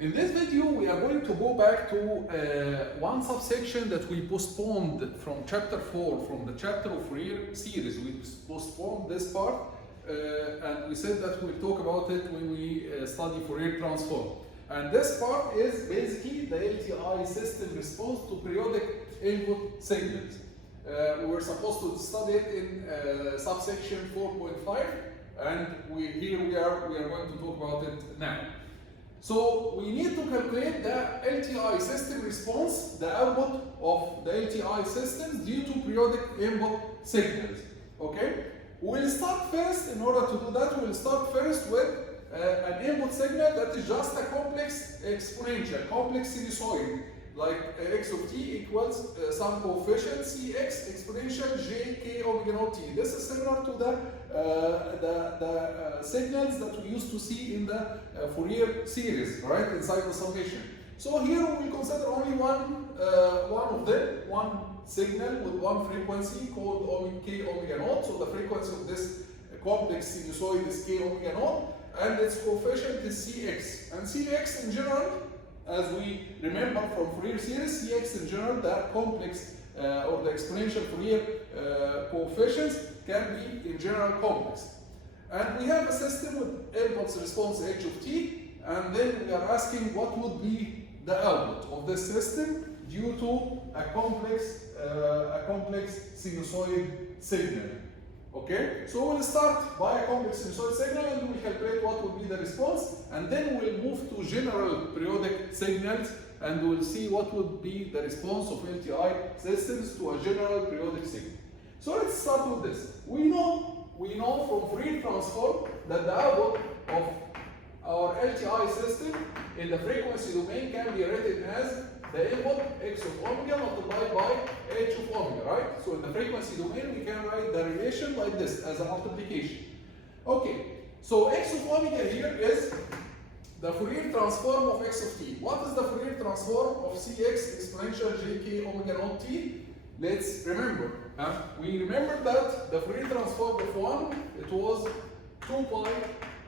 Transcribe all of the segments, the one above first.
In this video, we are going to go back to one subsection that we postponed from chapter 4, from the chapter of Fourier series. We postponed this part and we said that we'll talk about it when we study Fourier transform. And this part is basically the LTI system response to periodic input signals. We were supposed to study it in subsection 4.5, and here we are going to talk about it now. So we need to calculate the LTI system response, the output of the LTI systems due to periodic input signals. Okay? We'll start first, in order to do that, we'll start first with an input signal that is just a complex exponential, complex sinusoid, like x of t equals some coefficient cx exponential j k omega naught t. This is similar to the signals that we used to see in the Fourier series, right, inside the summation. So here we will consider only one of them, one signal with one frequency called k omega naught. So the frequency of this complex sinusoid is k omega naught, and its coefficient is cx. And cx in general, as we remember from Fourier series, cx in general, the complex or the exponential Fourier coefficients can be in general complex. And we have a system with impulse response h of t, and then we are asking what would be the output of this system due to a complex sinusoid signal. Okay, so we'll start by a complex sinusoid signal and we'll calculate what will be the response, and then we'll move to general periodic signals and we'll see what would be the response of LTI systems to a general periodic signal. So let's start with this. We know from Fourier transform that the output of our LTI system in the frequency domain can be written as the input x of omega multiplied by h of omega, right? So in the frequency domain, we can write the relation like this as a multiplication. Okay, so x of omega here is the Fourier transform of x of t. What is the Fourier transform of cx exponential jk omega naught t? Let's remember. We remember that the Fourier transform of 1, it was 2 pi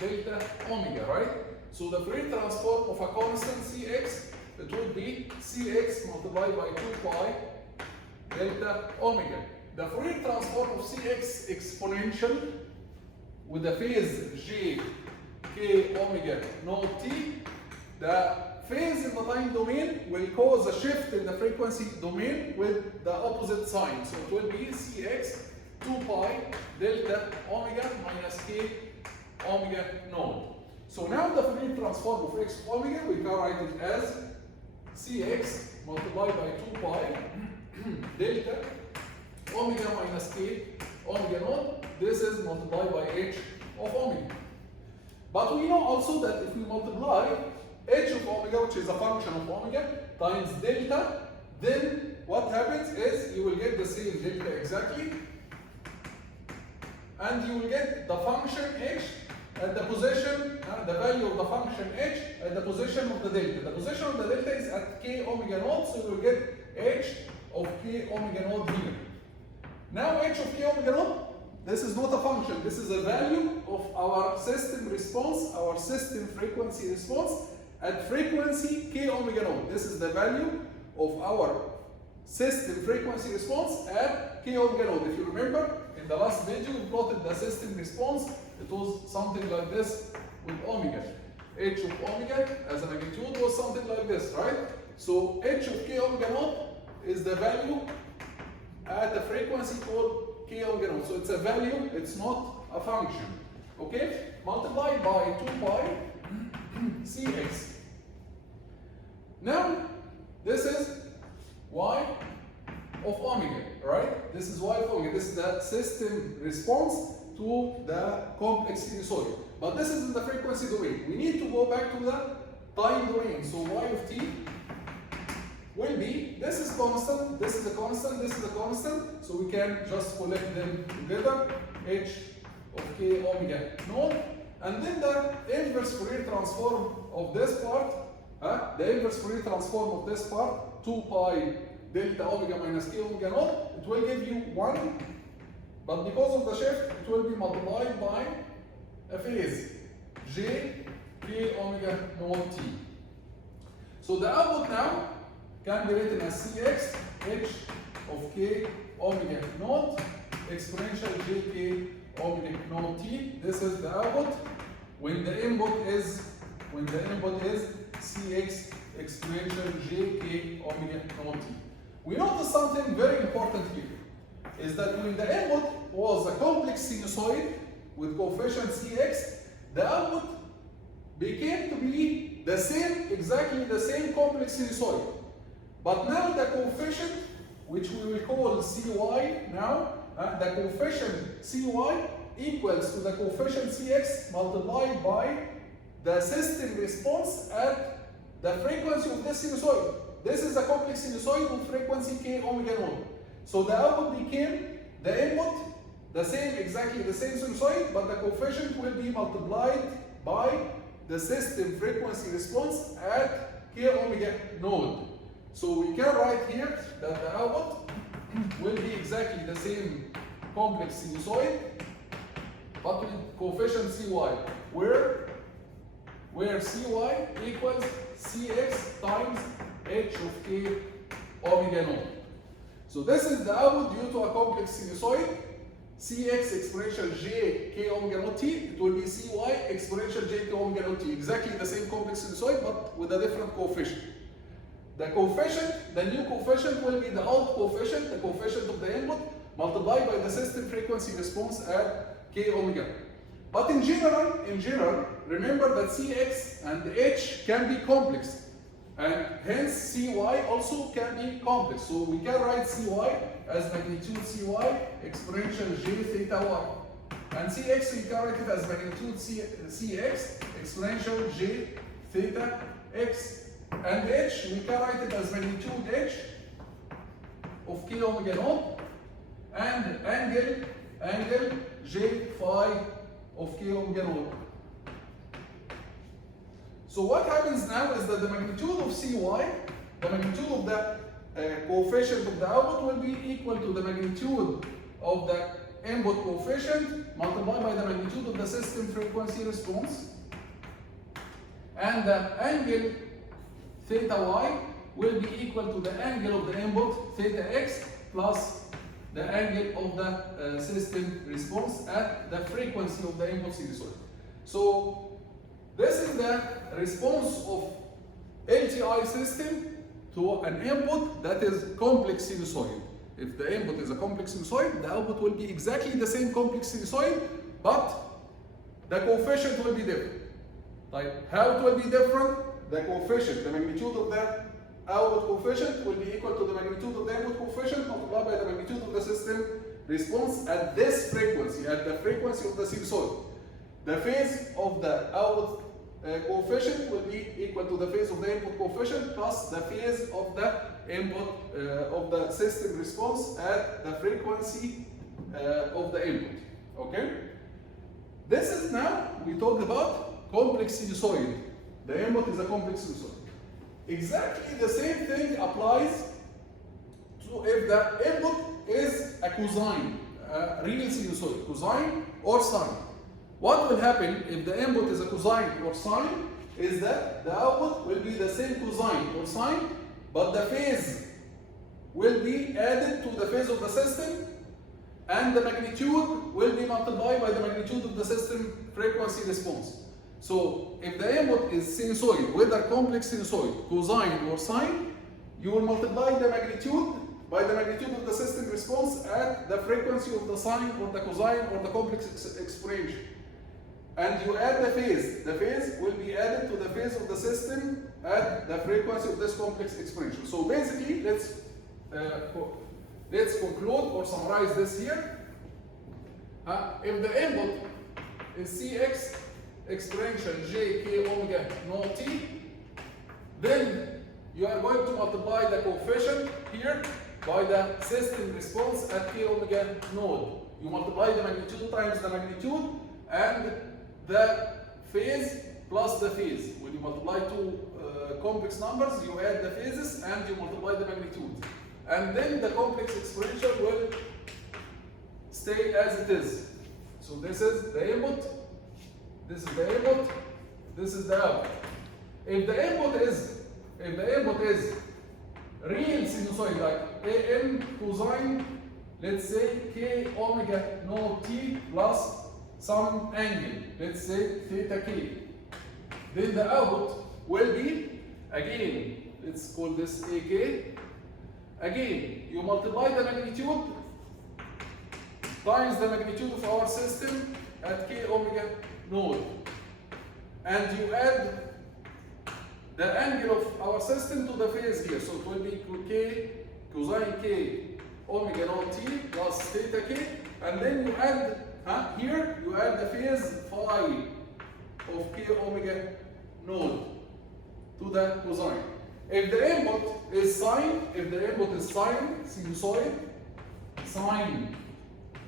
delta omega, right? So the Fourier transform of a constant cx, it would be cx multiplied by 2 pi delta omega. The Fourier transform of cx exponential with the phase j k omega naught t, the phase in the time domain will cause a shift in the frequency domain with the opposite sign. So it will be cx 2 pi delta omega minus k omega naught. So now the Fourier transform of x of omega, we can write it as cx multiplied by 2 pi delta omega minus k omega naught. This is multiplied by h of omega. But we know also that if we multiply h of omega, which is a function of omega, times delta, then what happens is you will get the same delta exactly, and you will get the function h at the position, the value of the function h at the position of the delta. The position of the delta is at k omega naught, so you will get h of k omega naught here. Now h of k omega naught, this is not a function, this is a value of our system response, our system frequency response at frequency k omega naught. This is the value of our system frequency response at k omega naught. If you remember, in the last video, we plotted the system response. It was something like this with omega. H of omega as a magnitude was something like this, right? So h of k omega naught is the value at a frequency called k omega naught. So it's a value, it's not a function. Okay? Multiplied by 2 pi cx. Now, this is y of omega, right? This is y of omega. This is the system response to the complex sinusoid. But this is in the frequency domain. We need to go back to the time domain. So y of t will be, this is constant, this is a constant, this is a constant. So we can just collect them together. H of k omega naught. And then the inverse Fourier transform of this part, the inverse Fourier transform of this part, 2 pi delta omega minus k omega naught, it will give you 1, but because of the shift, it will be multiplied by a phase j k omega naught t. So the output now can be written as Cx h of k omega naught exponential jk omega naught t. This is the output when the input is Cx exponential jk omega naught t. We notice something very important here, is that when the input was a complex sinusoid with coefficient Cx, the output became to be the same, exactly the same complex sinusoid. But now the coefficient, which we will call Cy now, the coefficient Cy equals to the coefficient Cx multiplied by the system response at the frequency of this sinusoid. This is a complex sinusoid with frequency k omega naught. So the output became the input, the same, exactly the same sinusoid, but the coefficient will be multiplied by the system frequency response at k omega naught. So we can write here that the output will be exactly the same complex sinusoid, but with coefficient Cy, where Cy equals Cx times h of k omega naught. So this is the output due to a complex sinusoid, Cx exponential j k omega naught t. It will be Cy exponential j k omega naught t, exactly the same complex sinusoid but with a different coefficient. The coefficient, the new coefficient will be the out coefficient, the coefficient of the input, multiplied by the system frequency response at k omega. But in general, remember that Cx and h can be complex, and hence Cy also can be complex. So we can write Cy as magnitude Cy exponential j theta y, and Cx we can write it as magnitude Cx exponential j theta x. And h, we can write it as magnitude h of k omega naught and angle j phi of k omega naught. So what happens now is that the magnitude of Cy, the magnitude of the coefficient of the output will be equal to the magnitude of the input coefficient multiplied by the magnitude of the system frequency response, and the angle theta y will be equal to the angle of the input theta x plus the angle of the system response at the frequency of the input sinusoid. So this is the response of LTI system to an input that is complex sinusoid. If the input is a complex sinusoid, the output will be exactly the same complex sinusoid, but the coefficient will be different. Like how it will be different? The coefficient, the magnitude of the output coefficient will be equal to the magnitude of the input coefficient multiplied by the magnitude of the system response at this frequency, at the frequency of the sinusoid. The phase of the output coefficient will be equal to the phase of the input coefficient plus the phase of the input of the system response at the frequency of the input. Okay? This is now, we talked about complex sinusoid. The input is a complex sinusoid. Exactly the same thing applies to if the input is a cosine, real sinusoid, cosine or sine. What will happen if the input is a cosine or sine is that the output will be the same cosine or sine, but the phase will be added to the phase of the system, and the magnitude will be multiplied by the magnitude of the system frequency response. So if the input is sinusoid, whether complex sinusoid, cosine or sine, you will multiply the magnitude by the magnitude of the system response at the frequency of the sine or the cosine or the complex exponential. And you add the phase. The phase will be added to the phase of the system at the frequency of this complex exponential. So basically, let's conclude or summarize this here. If the input is Cx exponential j k omega naught t, then you are going to multiply the coefficient here by the system response at k omega naught. You multiply the magnitude times the magnitude and the phase plus the phase. When you multiply two complex numbers, you add the phases and you multiply the magnitude. And then the complex exponential will stay as it is. So this is the input, this is the input, this is the output. If the input is if the input is real sinusoid like an cosine, let's say k omega naught t plus some angle, let's say theta k, then the output will be, again, let's call this AK. Again, you multiply the magnitude times the magnitude of our system at k omega naught, and you add the angle of our system to the phase here. So it will be k cosine k omega naught t plus theta k, and then you add here you add the phase phi of k omega naught to the cosine. If the input is sine, sinusoid, sine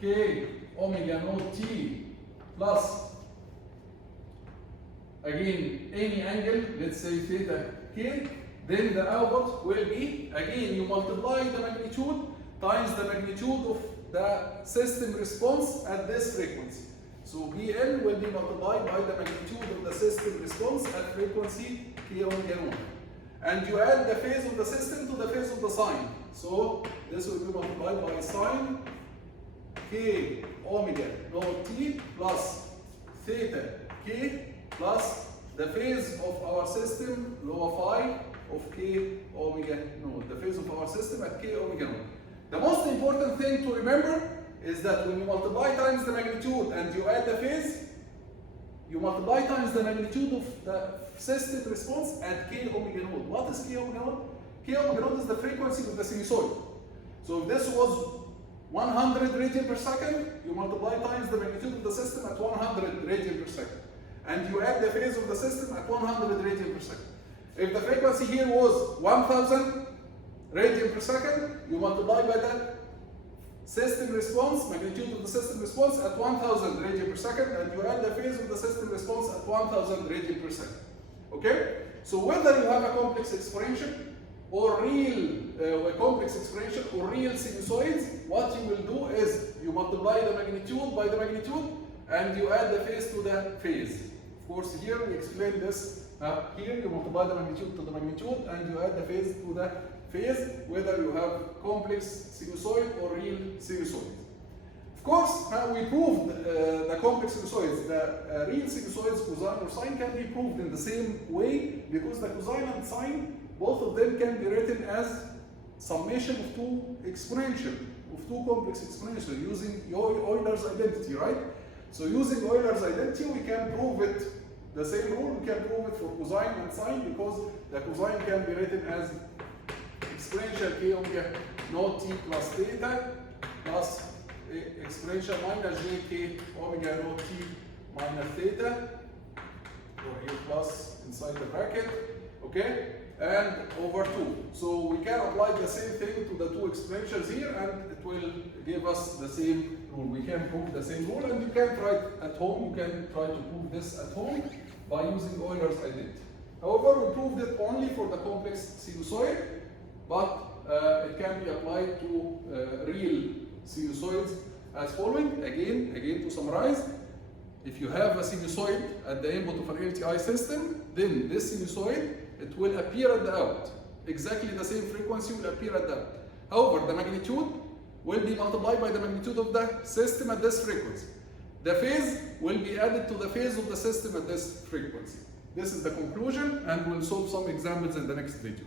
k omega naught t plus, again, any angle, let's say theta k, then the output will be, again, you multiply the magnitude times the magnitude of the system response at this frequency. So Bn will be multiplied by the magnitude of the system response at frequency k omega naught. And you add the phase of the system to the phase of the sine. So this will be multiplied by sine k omega naught t plus theta k plus the phase of our system lower phi of k omega naught. The phase of our system at k omega naught. The most important thing to remember is that when you multiply times the magnitude and you add the phase, you multiply times the magnitude of the system response at k omega naught. What is k omega naught? K omega naught is the frequency of the sinusoid. So if this was 100 radian per second, you multiply times the magnitude of the system at 100 radian per second. And you add the phase of the system at 100 radian per second. If the frequency here was 1000 radian per second, you multiply by the system response, magnitude of the system response at 1000 radian per second, and you add the phase of the system response at 1000 radian per second. Okay? So whether you have a complex exponential or real complex exponential or real sinusoids, what you will do is you multiply the magnitude by the magnitude and you add the phase to the phase. Of course, here we explain this. Here you multiply the magnitude to the magnitude and you add the phase to the phase, whether you have complex sinusoid or real sinusoid. Of course, we proved the complex sinusoids. The real sinusoids, cosine or sine, can be proved in the same way because the cosine and sine, both of them can be written as summation of two complex exponential using Euler's identity, right? So using Euler's identity, we can prove it. The same rule, we can prove it for cosine and sine because the cosine can be written as exponential k omega naught t plus theta plus exponential minus jk omega naught t minus theta, or here plus inside the bracket, okay, and over 2. So we can apply the same thing to the two exponentials here and it will give us the same rule. We can prove the same rule, and you can try it at home. You can try to prove this at home by using Euler's identity. However, we proved it only for the complex sinusoid, but it can be applied to real sinusoids as following. Again, to summarize, if you have a sinusoid at the input of an LTI system, then this sinusoid, it will appear at the out. Exactly the same frequency will appear at the out. However, the magnitude will be multiplied by the magnitude of the system at this frequency. The phase will be added to the phase of the system at this frequency. This is the conclusion, and we'll solve some examples in the next video.